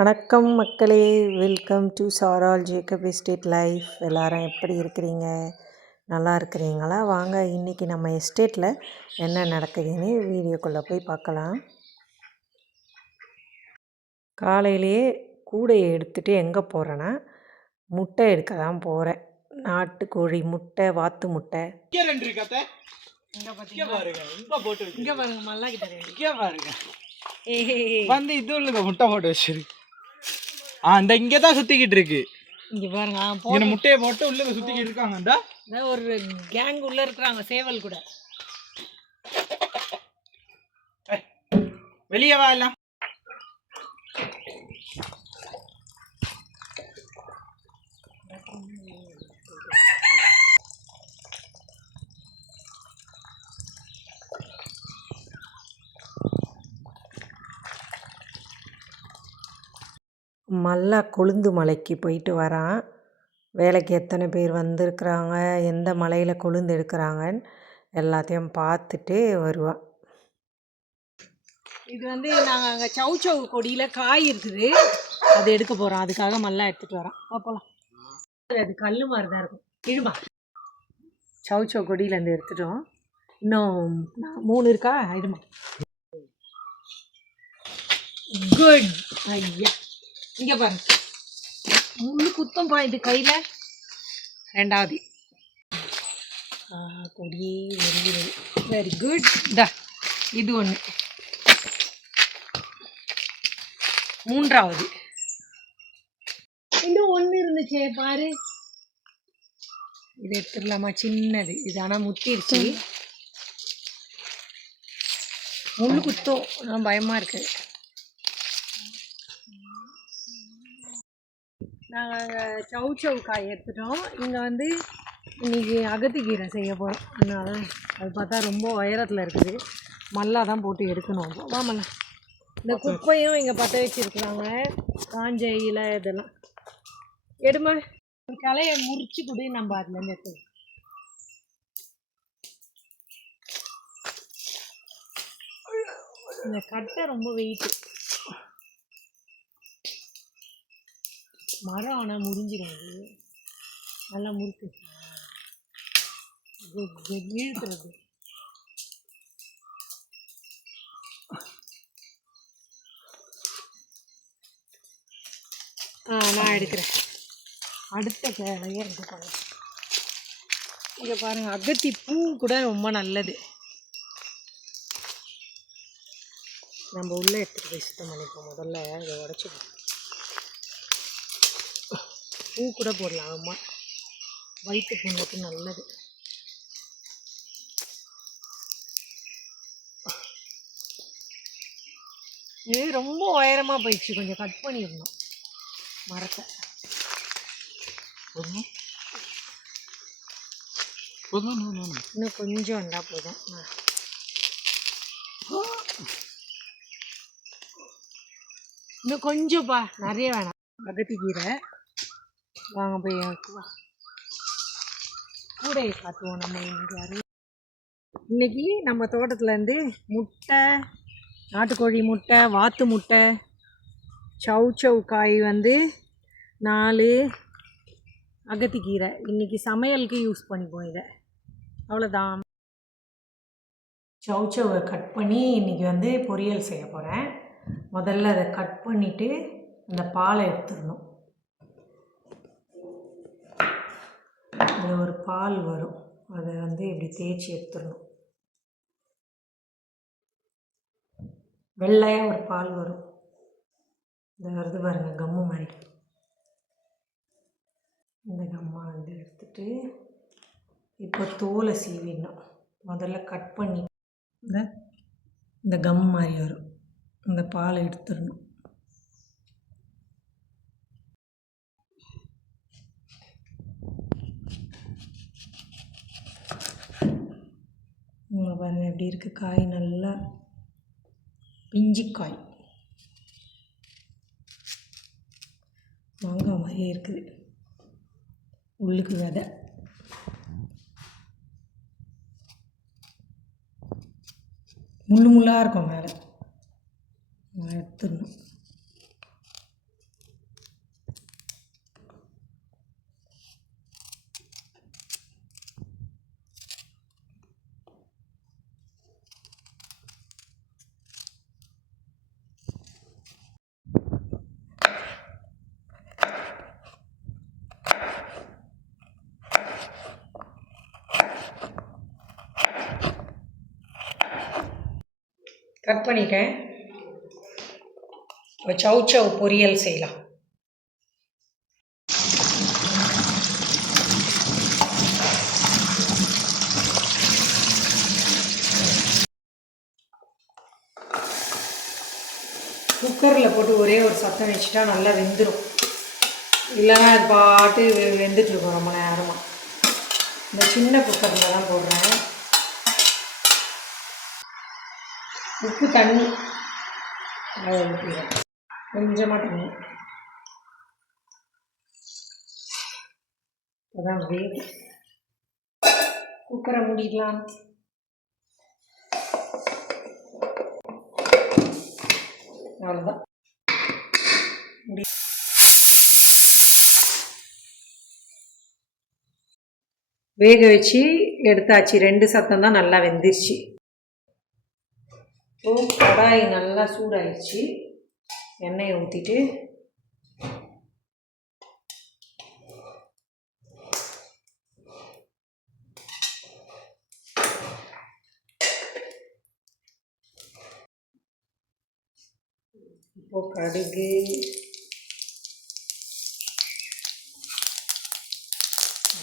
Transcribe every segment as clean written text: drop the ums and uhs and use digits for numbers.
வணக்கம் மக்களே, welcome to சாரால் ஜேக்கப் எஸ்டேட் லைஃப். எல்லாரும் எப்படி இருக்கிறீங்க? நல்லா இருக்கிறீங்களா? வாங்க இன்றைக்கி நம்ம எஸ்டேட்டில் என்ன நடக்குதுன்னு வீடியோக்குள்ளே போய் பார்க்கலாம். காலையிலேயே கூடையை எடுத்துகிட்டு எங்கே போகிறேன்னா முட்டை எடுக்க தான் போகிறேன். நாட்டுக்கோழி முட்டை, வாத்து முட்டை. வந்து இது இல்லைங்க, முட்டை போட்டு வச்சிருக்கு. அந்த இங்கே தான் சுற்றிக்கிட்டு இருக்கு. இங்கே பாருங்க, இந்த முட்டையை போட்டு உள்ள சுற்றிக்கிட்டு இருக்காங்க. ஒரு கேங் உள்ள இருக்கிறாங்க, சேவல் கூட. வெளியே வா எல்லாம். மல்லா கொழுந்து மலைக்கு போயிட்டு வரான். வேலைக்கு எத்தனை பேர் வந்திருக்கிறாங்க, எந்த மலையில் கொழுந்து எடுக்கிறாங்கன்னு எல்லாத்தையும் பார்த்துட்டு வருவான். இது வந்து நாங்கள் அங்கே சவுச்சவு கொடியில் காய் இருக்குது, அது எடுக்க போகிறோம். அதுக்காக மல்லா எடுத்துகிட்டு வரோம். பார்ப்போம். அது கல் மாதிரி தான் இருக்கும். இழுமா. சவுச்சவு கொடியிலேருந்து எடுத்துட்டோம். இன்னும் 3 இருக்கா? இடுமா. குட். ஐயா, இங்கே பாருங்க, முள்ளு குத்தம் இது கையில். ரெண்டாவது கொடி வருகிறது. Very good. இது ஒன்று. மூன்றாவது இன்னும் ஒன்று இருந்துச்சே பாரு. இது எடுத்துடலாமா? சின்னது இது, ஆனால் முத்திருச்சு. முள்ளு குத்தம், ஆனால் பயமாக இருக்குது. நாங்கள் அங்கே சவுச்சவு காய் எடுத்துட்டோம். இங்கே வந்து இன்றைக்கி அகத்திக்கீரை செய்ய போகிறோம். அதனால் அது பார்த்தா ரொம்ப உயரத்தில் இருக்குது. மல்லா தான் போட்டு எடுக்கணும். வா மல்லா. இந்த குப்பையும் இங்கே பற்ற வச்சுருக்குறாங்க, காஞ்ச இலை இதெல்லாம். எடுமா, கலையை முறிச்சு கொடு, நம்ம அதுலேருந்து எடுத்து. இந்த கட்டை ரொம்ப வெயிட்டு. மரம் ஆனால் முறிஞ்சிடும். அது நல்லா முறுக்கு இழுக்கிறது. நான் எடுக்கிறேன். அடுத்த கிளையை இது பண்ணேன். இங்கே பாருங்கள், அகத்தி பூ கூட ரொம்ப நல்லது. நம்ம உள்ளே எடுத்துகிட்டு போய் சுத்தம் பண்ணிப்போம். முதல்ல இதை உடச்சிப்போம். பூ கூட போடலாம். அம்மா வயிற்று புண்ணுக்கு நல்லது. இது ரொம்ப உயரமாக போயிடுச்சு, கொஞ்சம் கட் பண்ணிடணும் மரத்தை. இன்னும் கொஞ்சம் இருந்தால் போதும். இன்னும் கொஞ்சம்ப்பா, நிறைய வேணாம். அகத்திக்கீரை வாங்க போய் கூடையை காட்டுவோம். நம்ம இன்னைக்கு நம்ம தோட்டத்துலேருந்து முட்டை, நாட்டுக்கோழி முட்டை, வாத்து முட்டை, சவுச்சவு காய் வந்து 4, அகத்திக்கீரை. இன்றைக்கி சமையலுக்கு யூஸ் பண்ணிப்போம் இதை. அவ்வளோதான். சவுச்சவை கட் பண்ணி இன்றைக்கி வந்து பொரியல் செய்ய போகிறேன். முதல்ல அதை கட் பண்ணிவிட்டு அந்த பாலை எடுத்துடணும். அதில் ஒரு பால் வரும், அதை வந்து இப்படி தேய்ச்சி எடுத்துடணும். வெள்ளையாக ஒரு பால் வரும். இந்த வருது பாருங்க, கம்மு மாதிரி. இந்த கம்மா வந்து எடுத்துட்டு இப்போ தோலை சீவிடணும். முதல்ல கட் பண்ணி இந்த கம் மாதிரி வரும், இந்த பாலை எடுத்துடணும். பாருங்கள் எப்படி இருக்குது காய், நல்லா பிஞ்சு காய், மாங்காய் மாதிரியே இருக்குது. உள்ளுக்கு விதை. முள்ளாக இருக்கும் மேலே, எடுத்துடணும். கட் பண்ணிட்டேன். சௌச்சௌ பொரியல் செய்யலாம். குக்கரில் போட்டு ஒரே ஒரு சத்தம் வச்சுட்டா நல்லா வெந்துடும். இல்லைன்னா அது பாட்டு வெந்துட்டுருக்கோம் ரொம்ப நேரமாக. இந்த சின்ன குக்கரில் தான் போடுறேன். உப்பு தண்ணி அதை ஊற்றிடுறேன், கொஞ்சமாக தண்ணி. அதான் வேகும். குக்கரை மூடிடலாம். அவ்வளோதான். வேக வச்சு எடுத்தாச்சு. 2 சத்தம் தான் நல்லா வெந்துருச்சு. கடாய் நல்லா சூடாயிடுச்சு. எண்ணெயை ஊற்றிட்டு இப்போ கடுகு,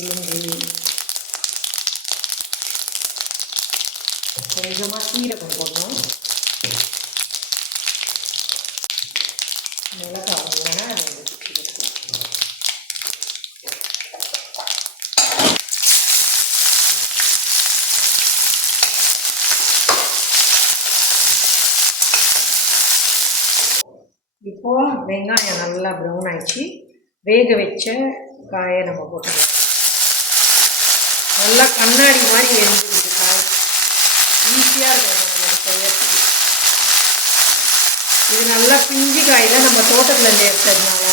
உளுந்து, கொஞ்சமாக சீரகம் போடணும். மிளகாய் இல்லைன்னா அதை எடுத்துக்கலாம். இப்போது வெங்காயம் நல்லா ப்ரௌன் ஆயிடுச்சு. வேக வச்ச காயை நம்ம போட்டுக்கலாம். நல்லா கண்ணாடி மாதிரி வெந்துடுது காய். ஈஸியாக இருக்கும் நம்ம செய்யறதுக்கு. இது நல்லா பிஞ்சு காயில் நம்ம தோட்டத்தில் எடுத்ததுனால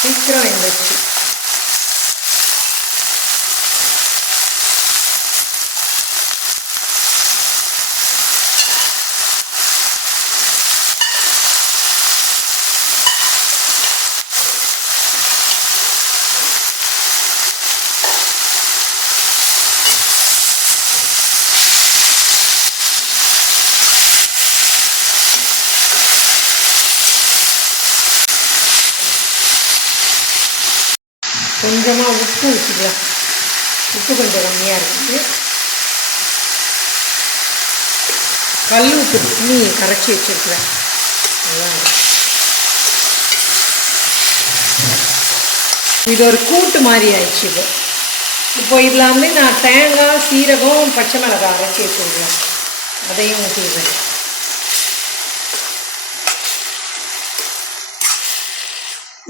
சீக்கிரம் வெந்துச்சு. கொஞ்சமாக உப்பு ஊற்றிக்கலாம். உப்பு கொஞ்சம் கம்மியாக இருக்குது. கல் உப்பு தண்ணி கரைச்சி வச்சுருக்குறேன். இது ஒரு கூட்டு மாதிரி ஆயிடுச்சு. இப்போ இதில் வந்து நான் தேங்காய், சீரகம், பச்சை மிளகாய் அரைச்சி வச்சுருக்கேன். அதையும் ஊற்றிடுறேன்.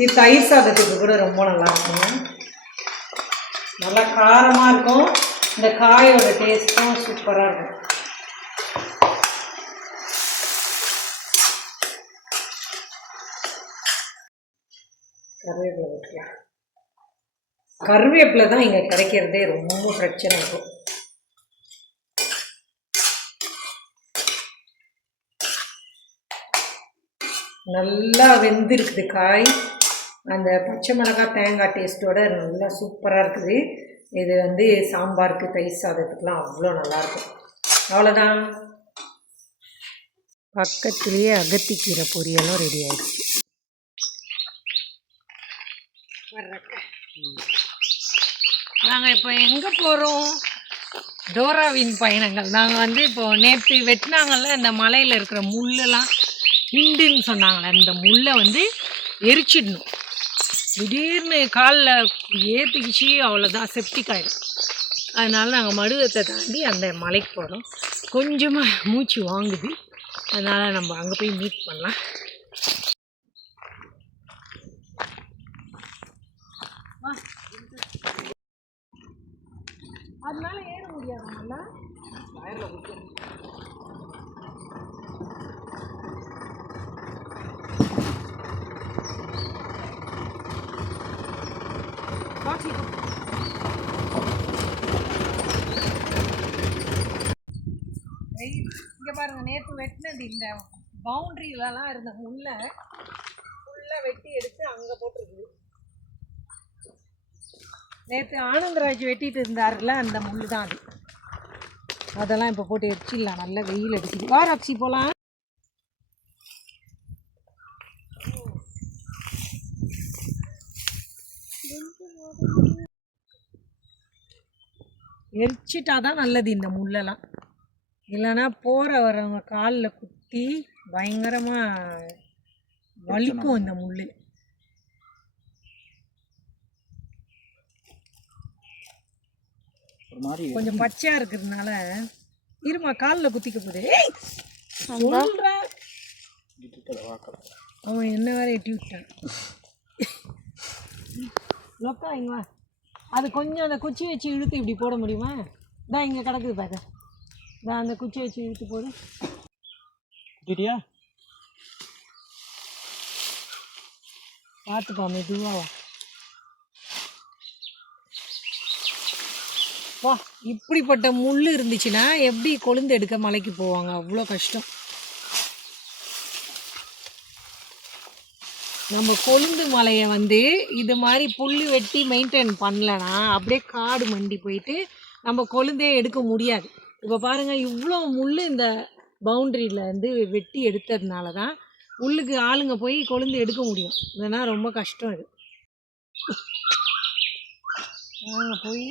இது தயிர் சாதத்துக்கு கூட ரொம்ப நல்லாயிருக்குங்க. நல்லா காரமாக இருக்கும். இந்த காயோட டேஸ்ட்டும் சூப்பராக இருக்கும். கருவேப்பிலை போட்டுக்கலாம். கருவேப்பிலை தான் இங்கே கிடைக்கிறதே ரொம்ப பிரச்சனை இருக்கும். நல்லா வெந்திருக்குது காய். அந்த பச்சை மிளகாய் தேங்காய் டேஸ்ட்டோட நல்லா சூப்பராக இருக்குது. இது வந்து சாம்பாருக்கு, தயிர் சாதத்துக்குலாம் அவ்வளோ நல்லாயிருக்கும். அவ்வளோதான். பக்கத்துலேயே அகத்திக்கீரை பொரியலும் ரெடி ஆயிடுச்சு. நாங்கள் இப்போ எங்கே போகிறோம்? டோராவின் பயணங்கள். நாங்கள் வந்து இப்போது நேற்று வெட்டினாங்கள்ல இந்த மலையில் இருக்கிற முள்ளெல்லாம் ஹிண்டுன்னு சொன்னாங்களே, அந்த முள்ளை வந்து எரிச்சிடணும். திடீர்னு காலில் ஏற்றிக்கிச்சு, அவ்வளோதான் செப்டிக் ஆகிடும். அதனால் நாங்கள் மடுவத்தை தாண்டி அந்த மலைக்கு போகிறோம். கொஞ்சமாக மூச்சு வாங்குது. அதனால் நம்ம அங்கே போய் மீட் பண்ணலாம். அதனால ஏற முடியாதுல்ல. இங்கே பாருங்கள், நேற்று வெட்டினது இந்த பவுண்ட்ரியிலலாம் இருந்த முள்ளை ஃபுல்லாக வெட்டி எடுத்து அங்கே போட்டிருக்குது. நேற்று ஆனந்தராஜ் வெட்டிட்டு இருந்தார்ல, அந்த முள் தான் அது. அதெல்லாம் இப்போ போட்டு எரிச்சிடலாம். நல்லா வெயில் அடிக்குது. வா ராக்ஷி போகலாம். எரிச்சிட்டா தான் நல்லது இந்த முள்ளெல்லாம். இல்லைன்னா போகிற வரவங்க காலில் குத்தி பயங்கரமாக வலிக்கும் இந்த முள். ஒரு மாதிரி கொஞ்சம் பச்சையாக இருக்கிறதுனால இருமா காலில் குத்திக்க போகுது. ஏய் சொல்கிறேன், அவன் என்ன வேற எட்டி விட்டான். லொக்கா இங்க வா. அது கொஞ்சம் அந்த குச்சி வச்சு இழுத்து இப்படி போட முடியுமா? இதான் இங்கே கிடக்குது பாக்க. இதான் அந்த குச்சி வச்சு இழுத்து போடு. குட்டிட்டியா? பார்த்துப்பா மெதுவா வா. வா, இப்படிப்பட்ட முள் இருந்துச்சுன்னா எப்படி கொழுந்து எடுக்க மலைக்கு போவாங்க? அவ்வளோ கஷ்டம். நம்ம கொழுந்து மலையை வந்து இது மாதிரி புல் வெட்டி மெயின்டைன் பண்ணலன்னா அப்படியே காடு மண்டி போயிட்டு நம்ம கொழுந்தே எடுக்க முடியாது. இப்போ பாருங்கள், இவ்வளோ முள் இந்த பவுண்ட்ரியில் வந்து வெட்டி எடுத்ததுனால தான் உள்ளுக்கு ஆளுங்க போய் கொழுந்து எடுக்க முடியும். இல்லைன்னா ரொம்ப கஷ்டம். இது நாங்கள் போய்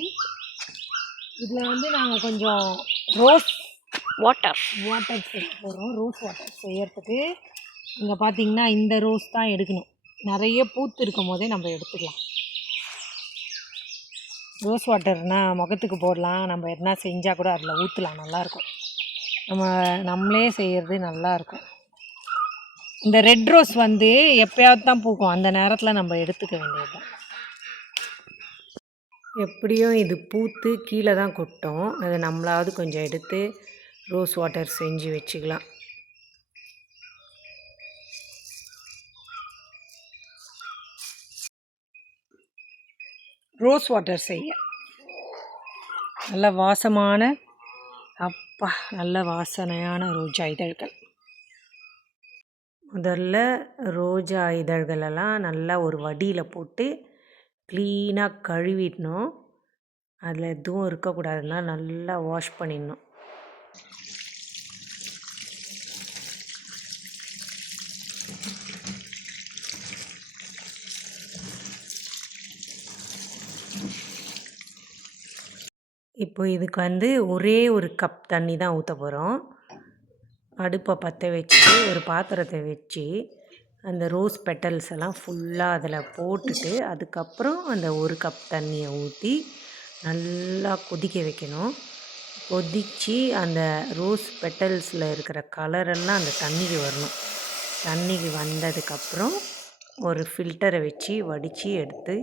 இதில் வந்து நாங்கள் கொஞ்சம் ரோஸ் வாட்டர் போடுறோம். ரோஸ் வாட்டர் செய்யறதுக்கு இங்கே பார்த்தீங்கன்னா இந்த ரோஸ் தான் எடுக்கணும். நிறைய பூத்து இருக்கும் போதே நம்ம எடுத்துக்கலாம். ரோஸ் வாட்டர்னால் முகத்துக்கு போடலாம். நம்ம எதனா செஞ்சால் கூட அதில் ஊற்றலாம், நல்லாயிருக்கும். நம்மளே செய்கிறது நல்லாயிருக்கும். இந்த ரெட் ரோஸ் வந்து எப்போயாவது தான் பூக்கும். அந்த நேரத்தில் நம்ம எடுத்துக்க வேண்டியது தான். எப்படியும் இது பூத்து கீழே தான் கொட்டும். அதை நம்மளாவது கொஞ்சம் எடுத்து ரோஸ் வாட்டர் செஞ்சு வச்சுக்கலாம். ரோஸ் வாட்டர் செய்ய நல்ல வாசமான, அப்பா நல்ல வாசனையான ரோஜா இதழ்கள். முதல்ல ரோஜா இதழ்களெல்லாம் நல்லா ஒரு வடியில் போட்டு க்ளீனாக கழுவிடணும். அதில் எதுவும் இருக்கக்கூடாதுன்னா நல்லா வாஷ் பண்ணிடணும். இப்போ இதுக்கு வந்து ஒரே ஒரு கப் தண்ணி தான் ஊற்ற போகிறோம். அடுப்பை பற்ற வச்சு ஒரு பாத்திரத்தை வச்சு அந்த ரோஸ் பெட்டல்ஸ் எல்லாம் ஃபுல்லாக அதில் போட்டுட்டு அதுக்கப்புறம் அந்த ஒரு கப் தண்ணியை ஊற்றி நல்லா கொதிக்க வைக்கணும். கொதித்து அந்த ரோஸ் பெட்டல்ஸில் இருக்கிற கலரெல்லாம் அந்த தண்ணிக்கு வரணும். தண்ணிக்கு வந்ததுக்கப்புறம் ஒரு ஃபில்டரை வச்சு வடித்து எடுத்து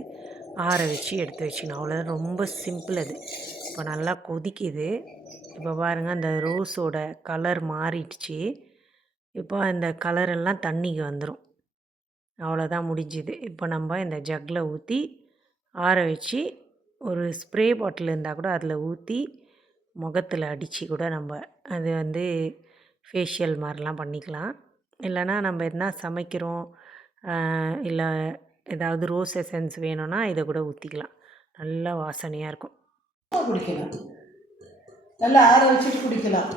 ஆற வச்சு எடுத்து வச்சுக்கணும். அவ்வளோதான், ரொம்ப சிம்பிள் அது. இப்போ நல்லா கொதிக்குது. இப்போ பாருங்கள், அந்த ரோஸோட கலர் மாறிடுச்சு. இப்போ அந்த கலரெல்லாம் தண்ணிக்கு வந்துடும். அவ்வளோதான், முடிஞ்சுது. இப்போ நம்ம இந்த ஜக்கில் ஊற்றி ஆற வச்சு ஒரு ஸ்ப்ரே பாட்டில் இருந்தால் கூட அதில் ஊற்றி முகத்தில் அடித்து கூட நம்ம அது வந்து ஃபேஷியல் மாதிரிலாம் பண்ணிக்கலாம். இல்லைனா நம்ம எதுனா சமைக்கிறோம், இல்லை ஏதாவது ரோஸ் எசன்ஸ் வேணும்னா இதை கூட ஊற்றிக்கலாம். நல்லா வாசனையாக இருக்கும். குடிக்கலாம், நல்லா ஆற வச்சுட்டு குடிக்கலாம்.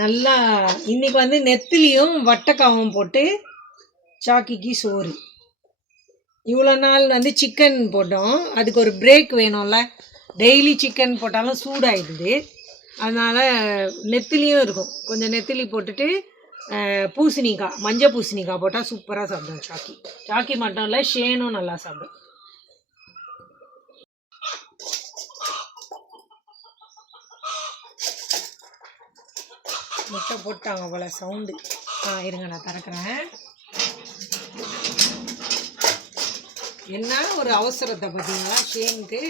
நல்லா இன்றைக்கி வந்து நெத்திலியும் வட்டக்காவும் போட்டு சாக்கிக்கு சோறு. இவ்வளோ நாள் வந்து சிக்கன் போட்டோம், அதுக்கு ஒரு பிரேக் வேணும்ல. டெய்லி சிக்கன் போட்டாலும் சூடாகிடுது. அதனால் நெத்திலியும் இருக்கும். கொஞ்சம் நெத்திலி போட்டுட்டு பூசணிக்காய், மஞ்சள் பூசணிக்காய் போட்டால் சூப்பராக சாப்பிடும் சாக்கி. சாக்கி மட்டும் இல்லை, ஷேனும் நல்லா சாப்பிடும். முட்டை போட்டாங்க போல் சவுண்டு. இருங்க நான் திறக்கிறேன். என்ன ஒரு அவசரத்தை பார்த்தீங்களா ஷேனுக்கு?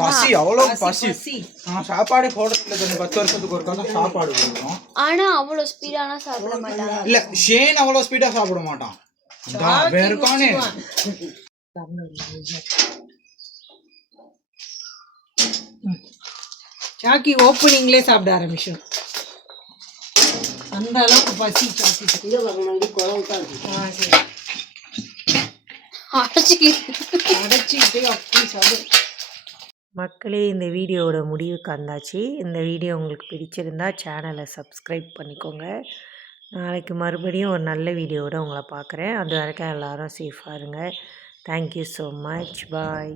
பசி, அவ்வளோ பசி. நான் சாப்பாடே போடுறதுல 10 வருஷத்துக்கு ஒருக்கா தான் சாப்பாடு போடுறோம். ஆனா அவ்வளோ ஸ்பீடானா சாப்பிட மாட்டாங்க. இல்ல, ஷேன் அவ்வளோ ஸ்பீடா சாப்பிட மாட்டான். வேறுக்கானே சாக்கி ஓப்பனிங்லேயே சாப்பிட ஆரம்பிச்சிடும். அந்த அளவுக்கு பசி சாப்பிட்டு. ஆ சரி. அடைச்சிக்கிட்டு அப்படி சாப்பிடு. மக்களே, இந்த வீடியோவோட முடிவுக்கு வந்தாச்சு. இந்த வீடியோ உங்களுக்கு பிடிச்சிருந்தா சேனலை சப்ஸ்கிரைப் பண்ணிக்கோங்க. நாளைக்கு மறுபடியும் ஒரு நல்ல வீடியோவோட உங்களை பார்க்குறேன். அது வரைக்கும் எல்லோரும் சேஃபாக இருங்க. Thank you so much. பாய்.